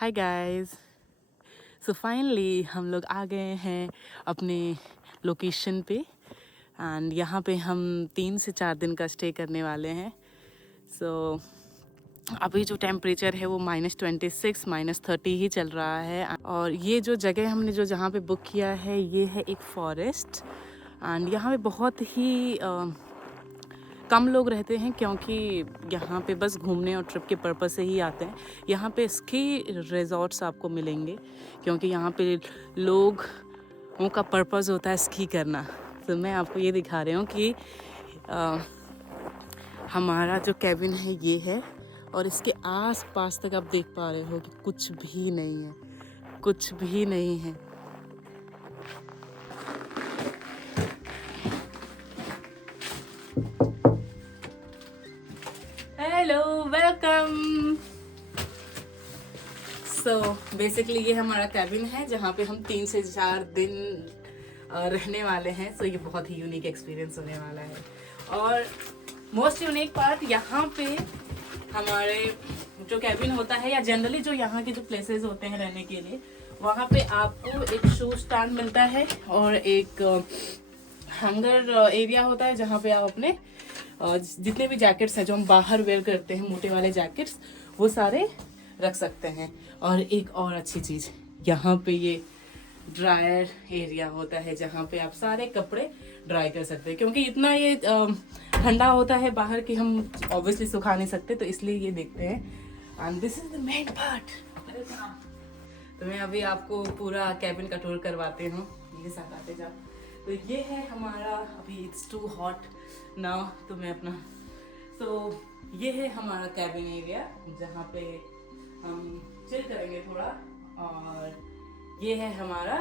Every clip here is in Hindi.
Hi guys. सो फाइनली हम लोग आ गए हैं अपने लोकेशन पे एंड यहाँ पे हम 3 से 4 दिन का स्टे करने वाले हैं। सो अभी जो टेम्परेचर है वो -26 -30 ही चल रहा है। और ये जो जगह हमने जो जहाँ पे बुक किया है ये है एक फॉरेस्ट एंड यहाँ पे बहुत ही कम लोग रहते हैं क्योंकि यहाँ पे बस घूमने और ट्रिप के पर्पस से ही आते हैं। यहाँ पे स्की रिजॉर्ट्स आपको मिलेंगे क्योंकि यहाँ पे लोगों का पर्पस होता है स्की करना। तो मैं आपको ये दिखा रही हूँ कि हमारा जो कैबिन है ये है और इसके आस पास तक आप देख पा रहे हो कि कुछ भी नहीं है, कुछ भी नहीं है। Hello, welcome. सो बेसिकली ये हमारा कैबिन है जहाँ पे हम 3 से 4 दिन रहने वाले हैं। सो ये बहुत ही यूनिक एक्सपीरियंस होने वाला है। और मोस्ट यूनिक पार्ट यहाँ पे हमारे जो कैबिन होता है या जनरली जो यहाँ के जो प्लेसेस होते हैं रहने के लिए, वहाँ पे आपको एक शू स्टैंड मिलता है और एक हैंगर एरिया होता है जहाँ पे आप अपने जितने भी जैकेट्स हैं जो हम बाहर वेयर करते हैं, मोटे वाले जैकेट्स, वो सारे रख सकते हैं। और एक और अच्छी चीज़, यहाँ पे ये ड्रायर एरिया होता है जहाँ पे आप सारे कपड़े ड्राई कर सकते हैं क्योंकि इतना ये ठंडा होता है बाहर कि हम ऑब्वियसली सुखा नहीं सकते, तो इसलिए ये देखते हैं। And this is the main part. तो मैं अभी आपको पूरा कैबिन का टूर करवाते हूँ, ये साथ आते जाओ। तो ये है हमारा, अभी इट्स टू हॉट नाउ तो मैं अपना, तो ये है हमारा कैबिन एरिया जहाँ पे हम चिल करेंगे थोड़ा। और ये है हमारा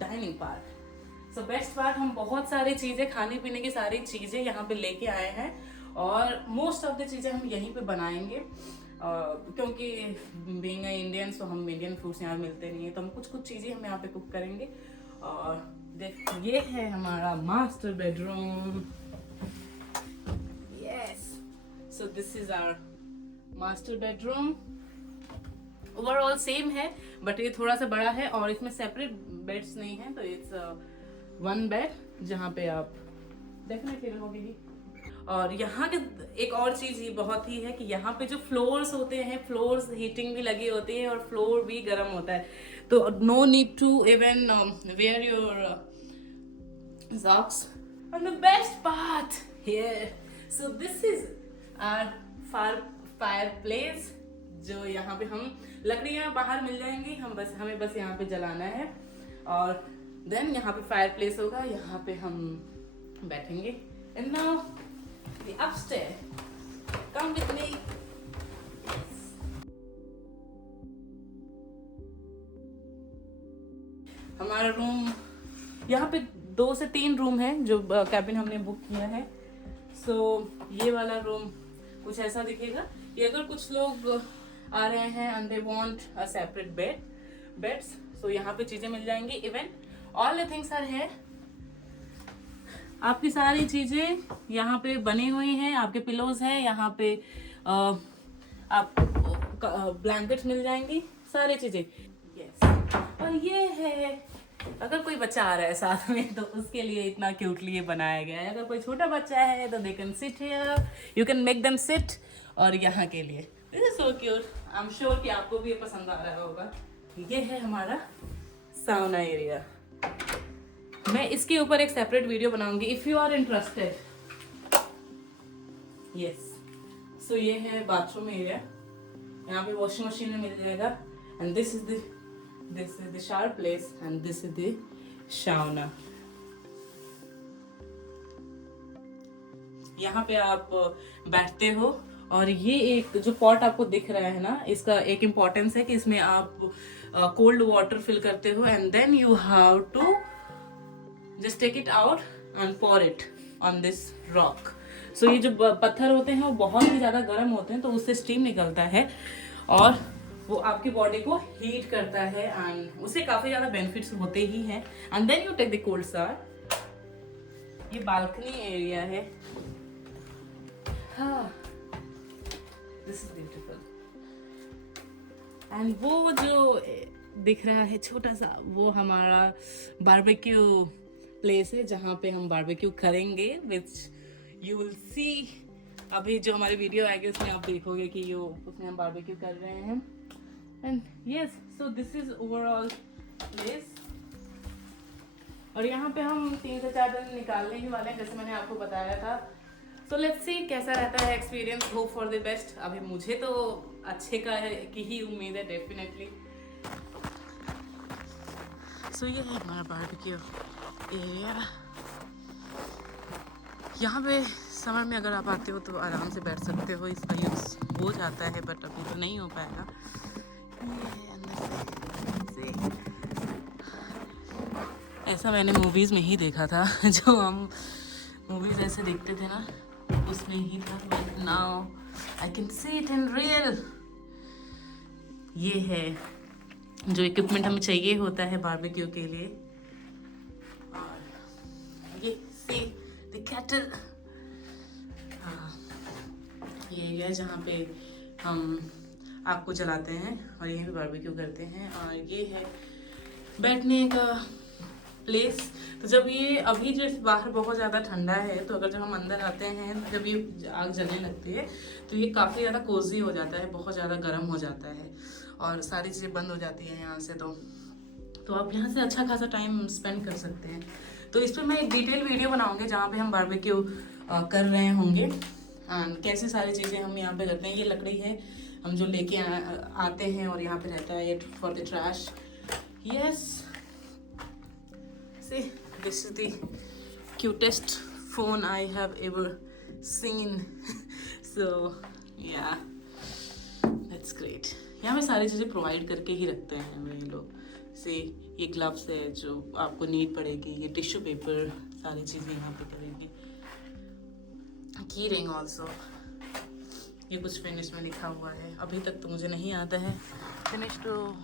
dining part. So best part, हम बहुत सारी चीज़ें, खाने पीने की सारी चीज़ें यहाँ पे लेके आए हैं और मोस्ट ऑफ द चीज़ें हम यहीं पे बनाएंगे क्योंकि बीइंग इंडियन तो हम इंडियन फूड्स यहाँ मिलते नहीं है, तो हम कुछ कुछ चीज़ें हम यहाँ पे कुक करेंगे। और ये है हमारा master bedroom. Yes, so this is our master bedroom. Overall same है बट ये थोड़ा सा बड़ा है और इसमें सेपरेट बेड्स नहीं है, तो इट्स वन बेड जहाँ पे आप डेफिनेटली रहोगे ही। और यहाँ के एक और चीज़ ये बहुत ही है कि यहाँ पे जो फ्लोर्स होते हैं, फ्लोर्स हीटिंग भी लगी होती है और फ्लोर भी गर्म होता है, तो no need to even wear your socks. And the best part here, so this is our fireplace, जो यहाँ पे हम लकड़ियाँ बाहर मिल जाएंगी, हमें बस यहाँ पे जलाना है। और देन यहाँ पे फायरप्लेस होगा, यहाँ पे हम बैठेंगे। And now the upstairs, come with me. हमारा रूम, यहाँ पे 2 से 3 रूम है जो कैबिन हमने बुक किया है। सो ये वाला रूम कुछ ऐसा दिखेगा कि अगर कुछ लोग आ रहे हैं and they want a separate beds, so यहाँ पे चीज़ें मिल जाएंगी। Even all the things are here, आपकी सारी चीज़ें यहाँ पे बनी हुई हैं, आपके पिलोज हैं यहाँ पे, आपको ब्लैंकेट्स मिल जाएंगी, सारी चीज़ें। यस, और ये है अगर कोई बच्चा आ रहा है साथ में तो उसके लिए इतना क्यूटली ये बनाया गया है। अगर कोई छोटा बच्चा है तो they can sit here, you can make them sit. और यहाँ के लिए this is so cute, I am sure कि आपको भी ये पसंद आ रहा होगा। ये है हमारा साउना एरिया, मैं इसके ऊपर एक सेपरेट वीडियो बनाऊंगी if you are interested. Yes, so ये है बाथरूम एरिया, यहाँ पे वॉशिंग मशीन में मिल जाएगा। And this is the shower place and this is the sauna. यहाँ पे आप बैठते हो और ये एक जो पॉट आपको दिख रहा है ना, इसका एक इम्पोर्टेंस है कि इसमें आप कोल्ड वाटर फिल करते हो and then you have to just take it out and pour it on this rock. So ये जो पत्थर होते हैं वो बहुत ही ज़्यादा गर्म होते हैं, तो उससे स्टीम निकलता है और वो आपकी बॉडी को हीट करता है एंड उससे काफ़ी ज़्यादा बेनिफिट्स होते ही हैं। And then you take the cold shower. ये बालकनी एरिया है, हाँ, दिस इज ब्यूटीफुल। एंड वो जो दिख रहा है छोटा सा, वो हमारा बारबेक्यू प्लेस है जहाँ पे हम बारबेक्यू करेंगे, विच यू विल सी। अभी जो हमारी वीडियो आएगी उसमें आप देखोगे कि उसमें हम बारबेक्यू कर रहे हैं। And yes, so this is overall place. और यहाँ पे हम 3 से 4 दिन निकालने ही वाले हैं, जैसे मैंने आपको बताया था। सो लेट्स सी कैसा रहता है experience. Hope for the best. अभी मुझे तो अच्छे का है की ही उम्मीद है डेफिनेटली। सो ये है हमारा बारबेक्यू एरिया। यहाँ पे समर में अगर आप आते हो तो आराम से बैठ सकते हो, इसका यूज़ हो जाता है, बट अभी तो नहीं हो पाएगा। ये अंदर से ऐसा मैंने मूवीज़ में ही देखा था, जो हम मूवीज़ ऐसे देखते थे ना, उसमें ही था, but now I can see it in real. ये है जो इक्विपमेंट हमें चाहिए होता है बारबेक्यू के लिए। और ये सी द कैटल, ये एरिया है जहाँ पे हम आग को जलाते हैं और यहीं पे बारबेक्यू करते हैं। और ये है बैठने का प्लेस। तो जब ये अभी जो बाहर बहुत ज़्यादा ठंडा है, तो अगर जब हम अंदर आते हैं, जब ये आग जलने लगती है, तो ये काफ़ी ज़्यादा कोजी हो जाता है, बहुत ज़्यादा गर्म हो जाता है और सारी चीज़ें बंद हो जाती हैं यहाँ से। तो आप यहाँ से अच्छा खासा टाइम स्पेंड कर सकते हैं। तो इस पर मैं एक डिटेल वीडियो बनाऊँगी जहाँ पे हम बारबेक्यू कर रहे होंगे एंड कैसे सारी चीज़ें हम यहाँ पे करते हैं। ये लकड़ी है हम जो लेके आते हैं और यहाँ पे रहता है ये for the trash. Yes, see, this is the cutest phone I have ever seen. So yeah, that's great. यहाँ पे सारी चीज़ें प्रोवाइड करके ही रखते हैं हमें ये लोग। से ये ग्लव्स है जो आपको नीड पड़ेगी, ये टिश्यू पेपर, सारी चीज़ें यहाँ पे करेंगे। की रिंग ऑल्सो, ये कुछ फिनिश में लिखा हुआ है, अभी तक तो मुझे नहीं आता है फिनिश, तो